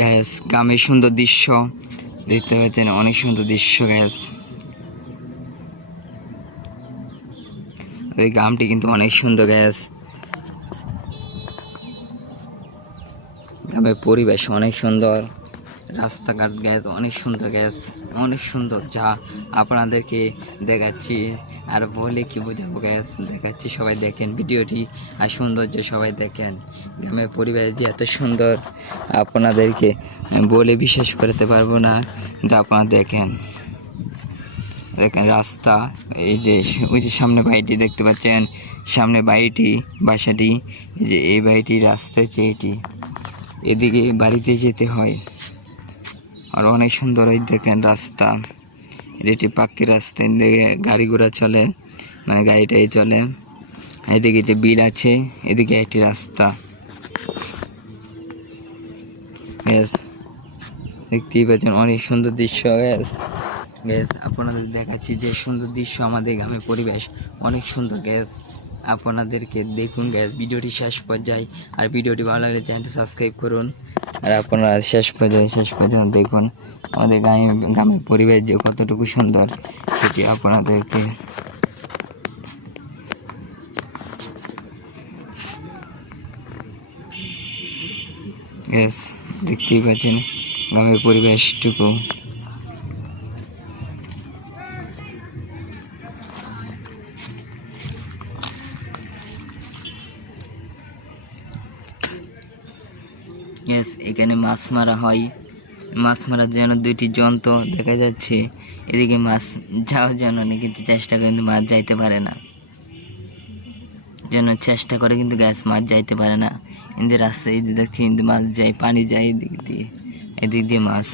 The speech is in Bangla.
গ্যাস গ্রামের সুন্দর দৃশ্য দেখতে পাচ্ছেন, অনেক সুন্দর দৃশ্য গ্যাস। এই গ্রামটি কিন্তু অনেক সুন্দর গ্যাস। গ্রামের পরিবেশ অনেক সুন্দর, রাস্তাঘাট গ্যাস অনেক সুন্দর গ্যাস, অনেক সুন্দর, যা আপনাদেরকে দেখাচ্ছি আর বলে কি বোঝাবো গ্যাস। দেখাচ্ছি, সবাই দেখেন ভিডিওটি আর সৌন্দর্য সবাই দেখেন। গ্রামের পরিবেশ যে এত সুন্দর আপনাদেরকে বলে বিশ্বাস করতে পারবো না, কিন্তু আপনারা দেখেন। দেখেন রাস্তা, এই যে ওই যে সামনে বাড়িটি দেখতে পাচ্ছেন, সামনে বাড়িটি বাসাটি, এই যে এই বাড়িটি রাস্তা হচ্ছে এটি, এদিকে বাড়িতে যেতে হয়। আর অনেক সুন্দর ওই দেখেন রাস্তা, এটি পাক্কি রাস্তা, এদিকে গাড়ি ঘোড়া চলে, মানে গাড়িটাই চলে। এদিকে যে বিল আছে, এদিকে একটি রাস্তা গ্যাস। দেখতেই পাচ্ছেন অনেক সুন্দর দৃশ্য গ্যাস। গ্যাস আপনাদের দেখাচ্ছি যে সুন্দর দৃশ্য, আমাদের গ্রামের পরিবেশ অনেক সুন্দর গ্যাস। আপনাদেরকে দেখুন গ্যাস ভিডিওটি শেষ পর্যায়ে। আর ভিডিওটি ভালো লাগলে চ্যানেলটি সাবস্ক্রাইব করুন। আর আপনারা শেষ পর্যন্ত দেখুন আমাদের গ্রামের পরিবেশ যে কতটুকু সুন্দর, সেটি আপনাদেরকে গ্যাস দেখতেই পাচ্ছেন গ্রামের পরিবেশটুকু। গ্যাস এখানে মাছ মারা হয়, মাছ মারার জন্য দুইটি যন্ত্র দেখা যাচ্ছে। এদিকে মাছ যাওয়ার জন্য কিন্তু চেষ্টা করে, কিন্তু মাছ যাইতে পারে না, যেন চেষ্টা করে কিন্তু গ্যাস মাছ যাইতে পারে না। কিন্তু রাস্তায় এই যে দেখছি কিন্তু মাছ যায়, পানি যায় এদিক দিয়ে মাছ।